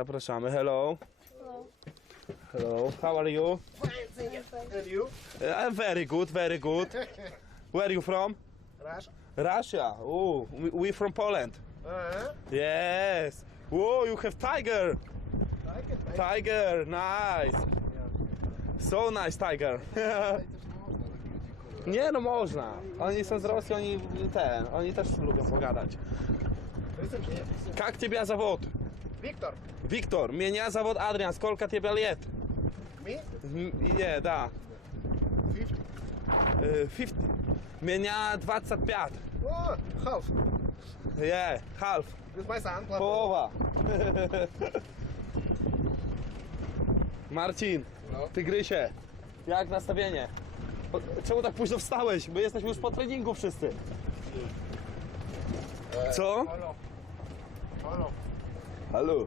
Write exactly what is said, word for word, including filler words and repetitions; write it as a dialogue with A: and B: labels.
A: zapraszamy. Hello.
B: Hello.
A: Hello. How are you?
B: I'm fine.
C: And you?
A: Uh, I'm very good, very good. Where are you from?
C: Russia?
A: Russia. Oh, we, we from Poland.
C: Uh-huh.
A: Yes. Whoa, you have tiger.
C: Like it, mate.
A: Tiger, nice. So nice tiger. Nie no można. Oni są z Rosji, oni ten, oni też lubią pogadać.
C: Listen here.
A: Как тебя зовут?
C: Victor.
A: Виктор, меня зовут Адриан. Сколько тебе лет?
C: Me?
A: Не, да.
C: Fifty.
A: Э, fifty. Меня двадцать пять.
C: Oh, half.
A: Yeah, half.
C: This is my son. Papa.
A: Połowa. Marcin,
C: No.
A: Tygrysie, jak nastawienie? Po- Czemu tak późno wstałeś? My jesteśmy już po treningu wszyscy. Co?
C: Hello. Hello.
A: Halo.